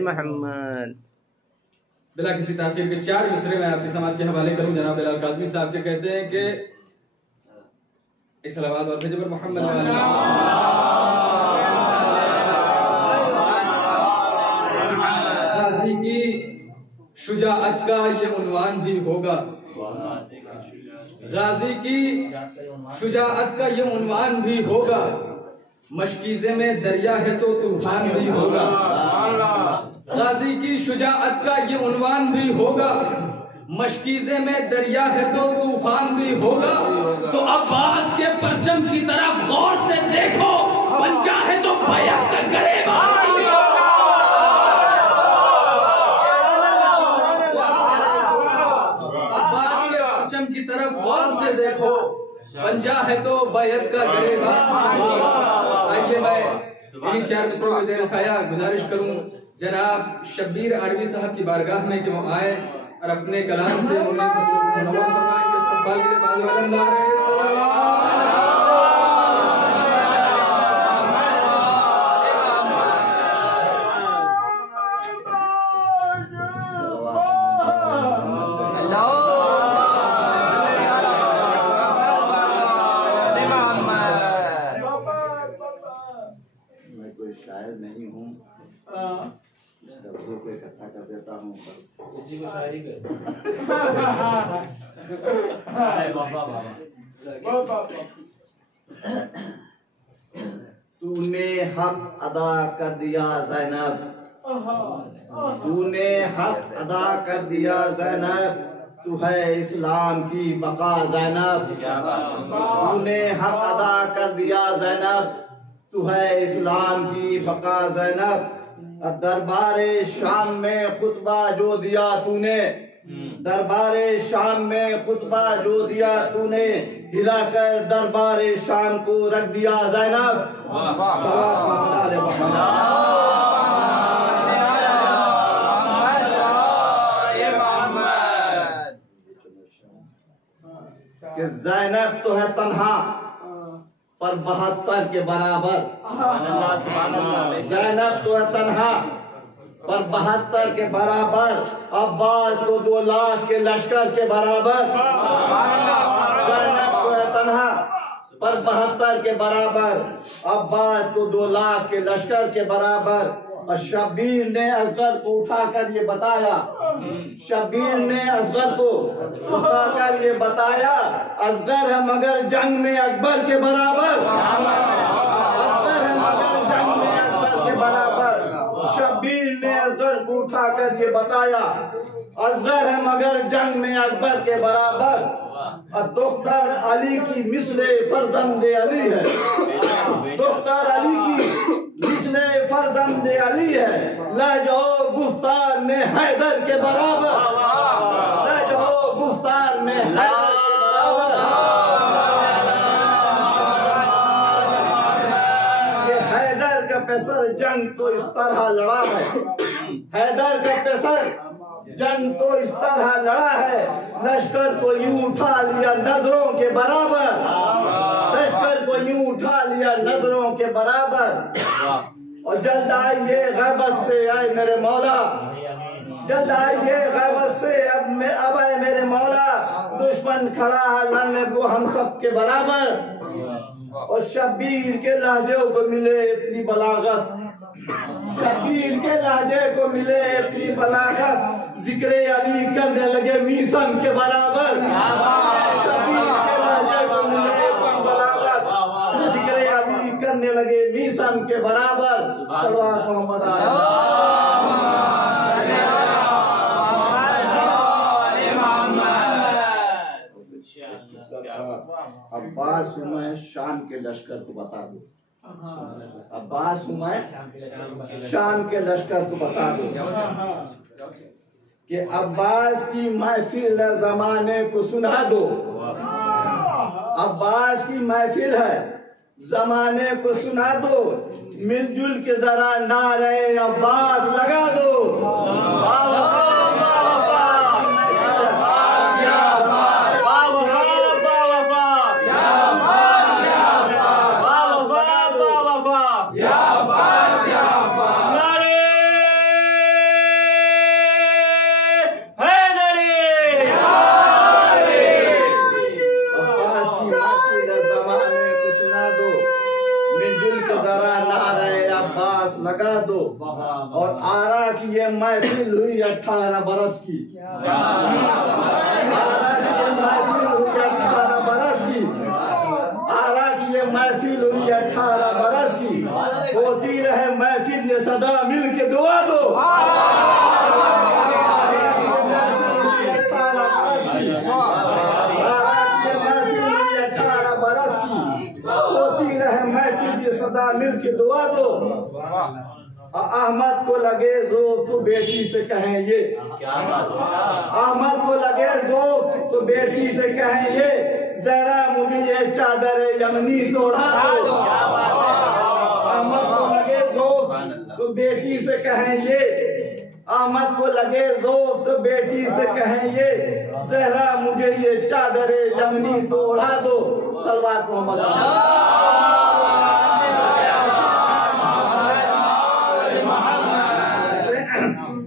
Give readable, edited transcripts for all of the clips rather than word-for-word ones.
मोहम्मद। बिला किसी ताखीर के 4 मिसरे में आपकी समाज के हवाले करूं। जनाब बिलाल काज़मी साहब के कहते हैं कि एक सलावत और जबर मोहम्मद गाजी की शुजाअत का ये उन्वान भी होगा। गाजी की शुजाअत का ये उन्वान भी होगा। मशकीज़े में दरिया है तो तूफान भी होगा। गाजी की शुजाअत का ये उन्वान भी होगा। मशकीज़े में दरिया है तो तूफान भी होगा। तो अब्बास के परचम की तरफ गौर से देखो, बन चाहे तो बैअत का गरेबान भी होगा। अब्बास के परचम की तरफ गौर से देखो, बन चाहे तो बैअत का गरेबान होगा। आइए मैं इन्हीं 4 मिसरों में ज़ेर साया गुजारिश करूं जनाब शब्बीर आरवी साहब की बारगाह में कि वो आए और अपने कलाम से मुनव्वर फरमाएंगे। इस्तक़बाल के लिए बाज़ अलमदार शायर नहीं हूँ, शब्दों को इकट्ठा कर देता हूँ। किसी को शायरी कर तूने हक अदा कर दिया ज़ैनब, तूने हक अदा कर दिया ज़ैनब, तू है इस्लाम की बका ज़ैनब। तूने हक अदा कर दिया ज़ैनब, तू है इस्लाम की बका ज़ैनब। दरबारे शाम में खुतबा जो दिया तूने, दरबारे शाम में खुतबा जो दिया तूने, हिलाकर दरबारे शाम को रख दिया ज़ैनब। कि ज़ैनब तो है तन्हा पर 72 के बराबर। ज़ैनब तो है तन्हा पर 72 के बराबर। अब्बास तो 2 लाख के लश्कर के बराबर। ज़ैनब तो है तन्हा पर 72 के बराबर। अब्बास तो 2 लाख के लश्कर के बराबर। और शब्बीर ने असगर को उठाकर ये बताया, शब्बीर ने असगर को उठाकर ये बताया, असगर है मगर जंग में अकबर के बराबर। असगर है मगर जंग में अकबर के बराबर। शब्बीर ने असगर को उठाकर ये बताया, असगर है मगर जंग में अकबर के बराबर। दुख्तर अली की मिसले फर्जंदे अली है, दुख्तर अली की मिसले फर्जंदे अली है। लहजो गुफ्तार में हैदर के बराबर, लहजो गुफ्तार में हैदर के बराबर। ये हैदर का पेशर जंग तो इस तरह लड़ा है, हैदर का पेशर जंग तो इस तरह लड़ा है, लश्कर को यूं उठा लिया नजरों के बराबर, लश्कर को यूं उठा लिया नजरों के बराबर। और जल्द आइए गैबत से आए मेरे मौला, जल्द आइए गैबत से अब आए मेरे मौला। दुश्मन खड़ा है लड़ने को हम सब के बराबर। और शब्बीर के लहजे को मिले इतनी बलागत, शब्बीर के लहजे को मिले इतनी बलागत, जिक्रे अली करने लगे मीसम के बराबर। शब्बीर के लहजे को मिले इतनी बलागत, जिक्रे अली करने लगे मीसम के बराबर। सल्लल्लाहु मोहम्मद अब्बास मैं शाम के लश्कर को बता दो, अब्बास मैं शाम के लश्कर को बता दो कि अब्बास की महफिल है जमाने को सुना दो। अब्बास की महफिल है जमाने को सुना दो, मिलजुल के जरा नारे अब्बास लगा दो। नारे भगा दो। और आरा की ये महफिल हुई 18 बरस की, आरा की ये महफिल हुई 18 बरस की, आरा की ये महफिल हुई 18 बरस की। होती रहे महफिल ये सदा मिल के दुआ दो। होती रहे महफिल ये सदा मिल के दुआ दो। अहमद को लगे जो तो बेटी से कहें ये, अहमद को लगे जो तो बेटी से कहें ये, जरा मुझे ये चादर यमनी तोड़ा दो। अहमद को लगे जो तो बेटी से कहें ये, अहमद को लगे जो तो बेटी से कहें ये, जरा मुझे ये चादर यमनी तोड़ा दो। सलवात मोहम्मद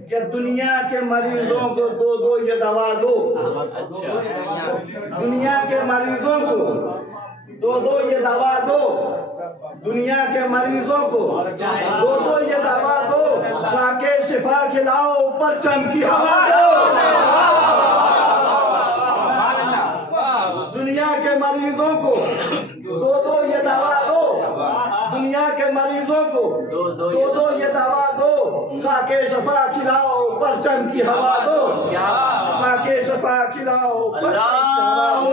कि दुनिया के मरीजों को दो दो ये दवा दो। दुनिया के मरीजों को दो दो ये दवा दो। दुनिया के मरीजों को दो दो ये दवा दो। खाके शिफा खिलाओ, ऊपर चमकी हवा दो। दुनिया के मरीजों को दो दो ये दवा दो। दुनिया के मरीजों को दो दो ये दवा दो। खाके शफा खिलाओ, परचम की हवा दो। खाके शफा खिलाओ, परचम की हवा दो।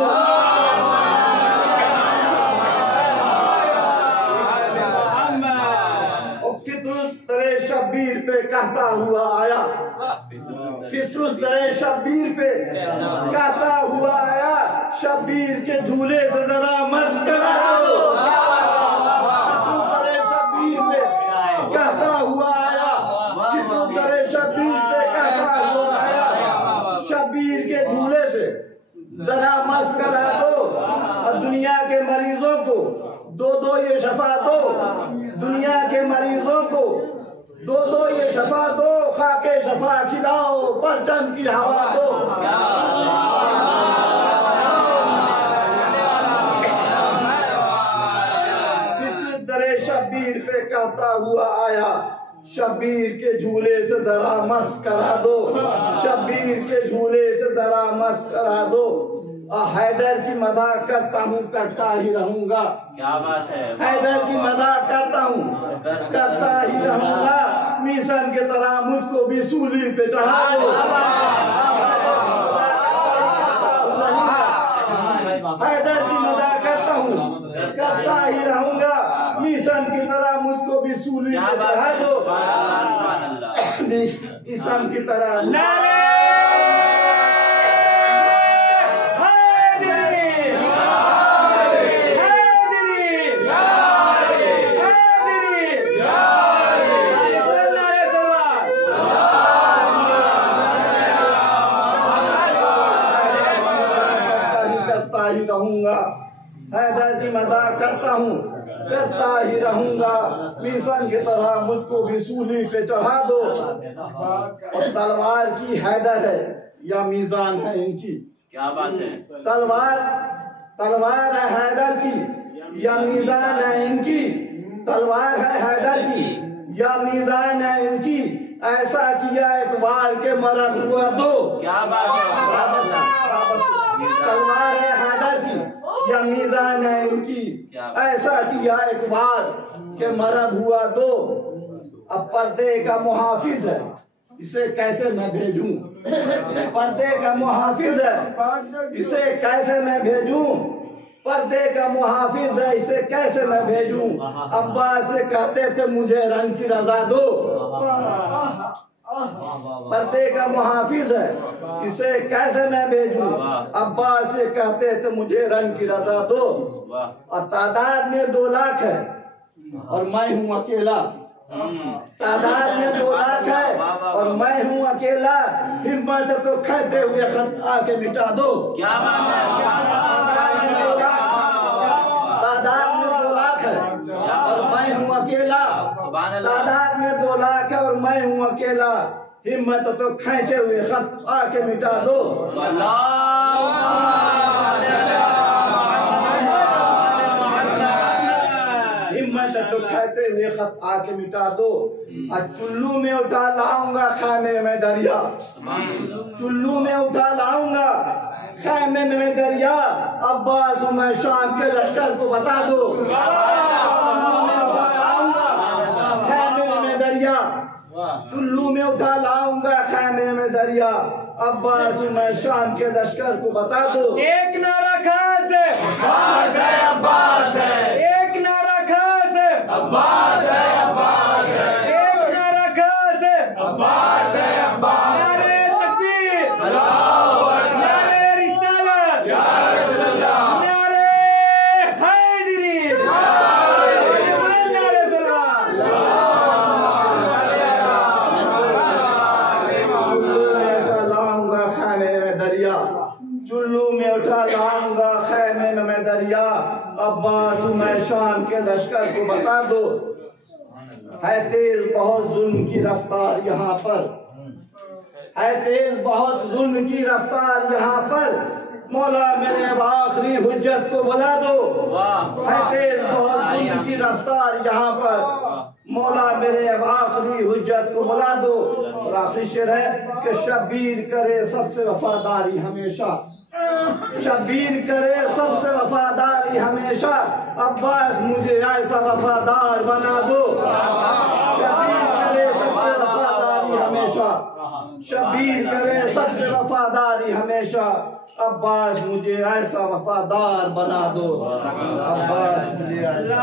फितरुस तरे शब्बीर पे कहता हुआ आया, फितरुस तरे शब्बीर पे कहता हुआ आया, शब्बीर के झूले से जरा मस्त करा दो। फितरुस तरे शब्बीर पे कहता हुआ आया, फितरुस तरे शब्बीर पे कहता हुआ आया, शब्बीर के झूले से जरा मस्त करा दो। और दुनिया के मरीजों को दो दो ये शफा दो। दुनिया के मरीजों को दो दो ये शफा दो। खाके शफा खिलाओ, परचम की हवा दो। फितरुस दरे शब्बीर पे कहता हुआ आया, शब्बीर के झूले से जरा मस्त करा दो। शब्बीर के झूले से जरा मस्त करा दो। हैदर की मदाह करता हूँ, करता ही रहूंगा। क्या बात है। हैदर की मदाह करता हूँ, करता ही रहूंगा। मिशन के तरह मुझको भी सूली पे चढ़ा दो। हैदर की मदाह करता हूँ, करता ही रहूंगा। मिशन की तरह मुझको भी सूली पे चढ़ा दो। मिशन की तरह ही रहूंगा। हैदर की मदाह करता हूँ, करता ही रहूंगा। मिशन की तरह मुझको भी सूली पे चढ़ा दो। और तलवार की हैदर है या मीजान है इनकी। क्या बात है। तलवार है हैदर की या मीजान है इनकी। तलवार है हैदर की या मीजान है इनकी। ऐसा किया एक वार के मरम हुआ दो। क्या बात है। तलवार है हैदर की या मीजान है इनकी। ऐसा किया एक वार के मरब हुआ दो। अब पर्दे का मुहाफिज है, इसे कैसे मैं भेजूं। पर्दे का मुहाफिज है, इसे कैसे मैं भेजूं। पर्दे का मुहाफिज है, इसे कैसे मैं भेजूं। अब्बास से कहते थे मुझे रंग की रजा दो। पर्दे का मुहाफिज है, इसे कैसे मैं भेजूं। अब्बास से कहते थे मुझे रंग की रजा दो। और तादाद में 2 लाख है और मैं हूँ अकेला। तादाद में 2 लाख है और मैं हूँ अकेला। हिम्मत तो कहते हुए खत आके मिटा दो। क्या बात है। तादाद में 2 लाख है और मैं हूँ अकेला। तादाद में 2 लाख है और मैं हूँ अकेला। हिम्मत तो खींचे हुए खत आके मिटा दो। हिम्मत तो कहते हुए खत आके मिटा दो। और चुल्लू में उठा लाऊंगा खैमे में दरिया, चुल्लू में उठा लाऊंगा खैमे में दरिया। अब्बास उमर शाम के लश्कर को बता दो, खैमे में दरिया, चुल्लू में उठा लाऊंगा खैमे में दरिया। अब्बास उमर शाम के लश्कर को बता दो। एक नारा खास है, अब्बास है, अब्बास है, एक नारा खास है, अब्बास है, अब्बास है, एक नारा खास है, अब्बास है, अब्बास। नारे तकबीर, अल्लाहू अकबर, नारे रिसालत, या रसूल अल्लाह, नारे हैदरी, नारे लाऊंगा खैमे में दरिया, चुल्लू में उठा लाऊंगा खैमे में दरिया। अब्बास उमर शाम के लश्कर को बता दो। है तेज बहुत जुल्म की रफ्तार यहाँ पर, है तेज बहुत जुल्म की रफ्तार यहाँ पर। मौला मेरे अब आखिरी हुज्जत को बुला दो। है तेज बहुत जुल्म की रफ्तार यहाँ पर, मौला मेरे अब आखिरी हुज्जत को बुला दो। और आखिरी शेर है कि शब्बीर करे सबसे वफादारी हमेशा, शब्बीर करे सबसे वफादारी हमेशा। अब्बास मुझे ऐसा वफादार बना दो। शब्बीर करे सबसे वफादारी हमेशा, शब्बीर करे सबसे वफादारी हमेशा। अब्बास मुझे ऐसा वफादार बना दो। अब्बास मुझे ऐसा